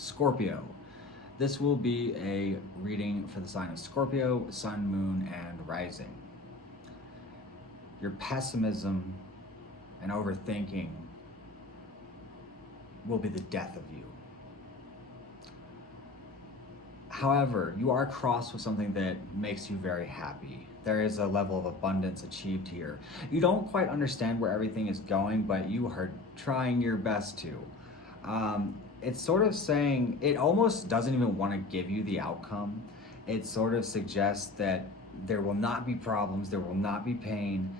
Scorpio. This will be a reading for the sign of Scorpio, sun, moon, and rising. Your pessimism and overthinking will be the death of you. However, you are crossed with something that makes you very happy. There is a level of abundance achieved here. You don't quite understand where everything is going, but you are trying your best to. It's sort of saying, it almost doesn't even want to give you the outcome. It sort of suggests that there will not be problems, there will not be pain.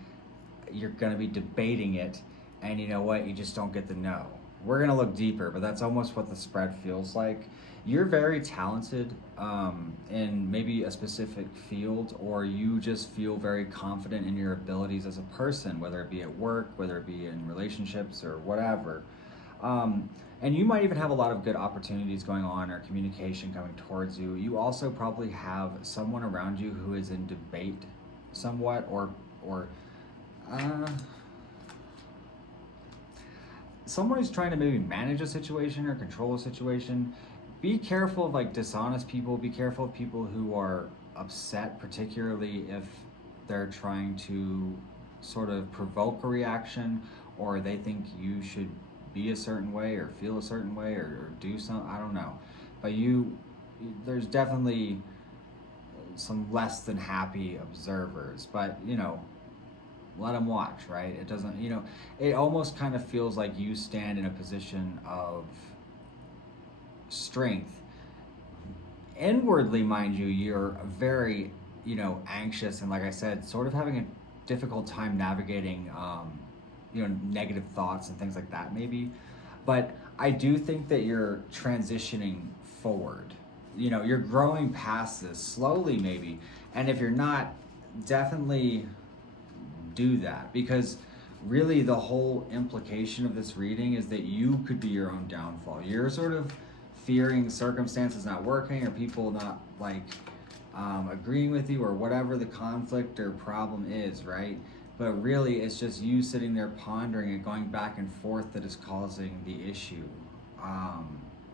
You're going to be debating it, and you know what? You just don't get the no. We're going to look deeper, but that's almost what the spread feels like. You're very talented in maybe a specific field, or you just feel very confident in your abilities as a person, whether it be at work, whether it be in relationships or whatever. And you might even have a lot of good opportunities going on or communication coming towards you. You also probably have someone around you who is in debate somewhat, or someone who's trying to maybe manage a situation or control a situation. Be careful of like dishonest people. Be careful of people who are upset, particularly if they're trying to sort of provoke a reaction, or they think you should be a certain way or feel a certain way or do something. I don't know. But there's definitely some less than happy observers, but you know, let them watch, right? It doesn't, you know, it almost kind of feels like you stand in a position of strength. Inwardly, mind you, you're very, you know, anxious, and like I said, sort of having a difficult time navigating, you know, negative thoughts and things like that maybe. But I do think that you're transitioning forward. You know, you're growing past this slowly maybe. And if you're not, definitely do that, because really the whole implication of this reading is that you could be your own downfall. You're sort of fearing circumstances not working, or people not like agreeing with you, or whatever the conflict or problem is, right? But really it's just you sitting there pondering and going back and forth that is causing the issue.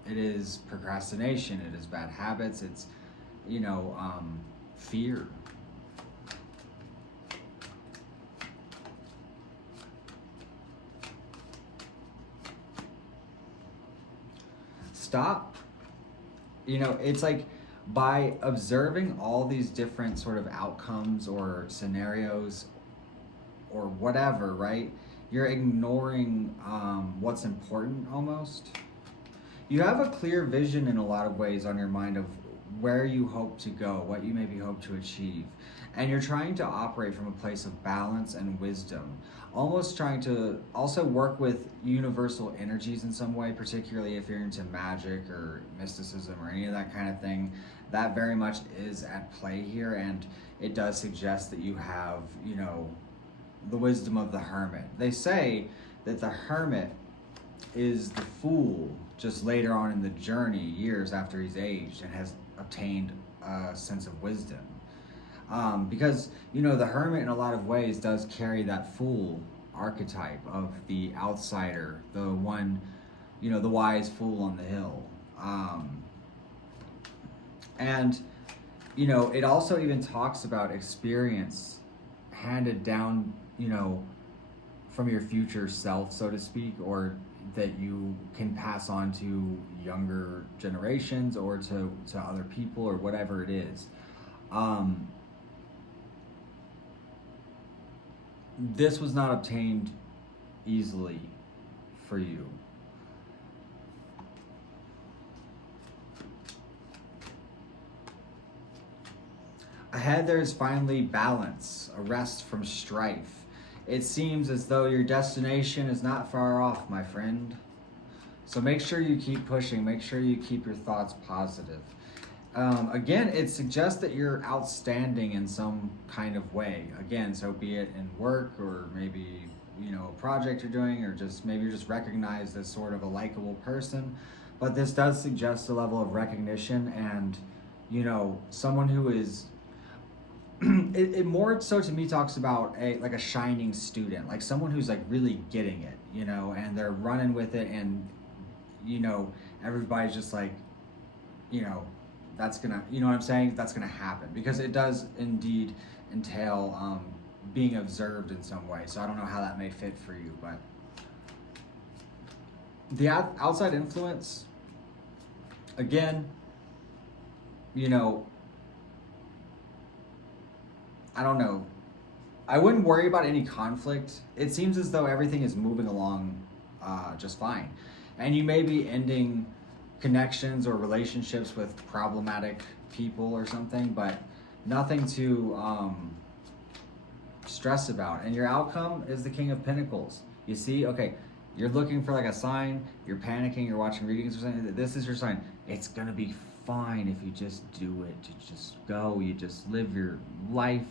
It is procrastination, it is bad habits, it's, you know, fear. Stop. You know, it's like by observing all these different sort of outcomes or scenarios or whatever, right? You're ignoring what's important almost. You have a clear vision in a lot of ways on your mind of where you hope to go, what you maybe hope to achieve. And you're trying to operate from a place of balance and wisdom, almost trying to also work with universal energies in some way, particularly if you're into magic or mysticism or any of that kind of thing. That very much is at play here, and it does suggest that you have, you know, the wisdom of the hermit. They say that the hermit is the fool just later on in the journey, years after he's aged and has obtained a sense of wisdom. Because, you know, the hermit in a lot of ways does carry that fool archetype of the outsider, the one, you know, the wise fool on the hill. And, you know, it also even talks about experience handed down, you know, from your future self, so to speak, or that you can pass on to younger generations or to other people or whatever it is. This was not obtained easily for you. Ahead there is finally balance, a rest from strife. It seems as though your destination is not far off, my friend. So make sure you keep pushing, make sure you keep your thoughts positive. Again, it suggests that you're outstanding in some kind of way. Again, so be it in work, or maybe, you know, a project you're doing, or just maybe you're just recognized as sort of a likable person. But this does suggest a level of recognition and, you know, someone who is it more so to me talks about a shining student, like someone who's like really getting it, you know, and they're running with it, and you know, everybody's just like, that's gonna, you know what I'm saying? That's gonna happen, because it does indeed entail being observed in some way. So I don't know how that may fit for you, but the outside influence, again, I don't know. I wouldn't worry about any conflict. It seems as though everything is moving along just fine. And you may be ending connections or relationships with problematic people or something, but nothing to stress about. And your outcome is the King of Pentacles. You see? Okay, you're looking for like a sign, you're panicking, you're watching readings or something. This is your sign. It's going to be fine if you just do it. You just go, you just live your life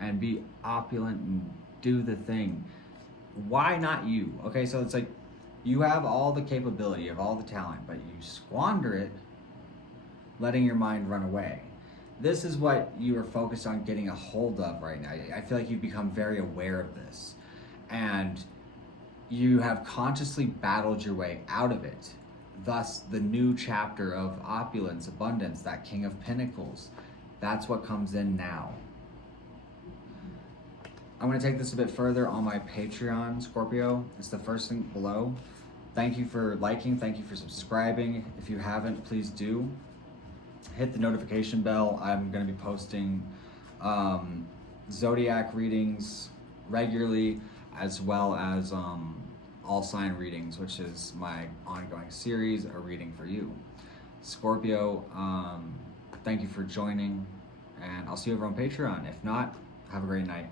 and be opulent and do the thing. Why not you? Okay, so it's like you have all the capability, you have all the talent, but you squander it letting your mind run away. This is what you are focused on getting a hold of right now. I feel like you've become very aware of this, and you have consciously battled your way out of it. Thus, the new chapter of opulence, abundance, that King of Pentacles, that's what comes in now. I'm going to take this a bit further on my Patreon, Scorpio. It's the first link below. Thank you for liking. Thank you for subscribing. If you haven't, please do. Hit the notification bell. I'm going to be posting zodiac readings regularly, as well as all sign readings, which is my ongoing series, A Reading for You. Scorpio, thank you for joining, and I'll see you over on Patreon. If not, have a great night.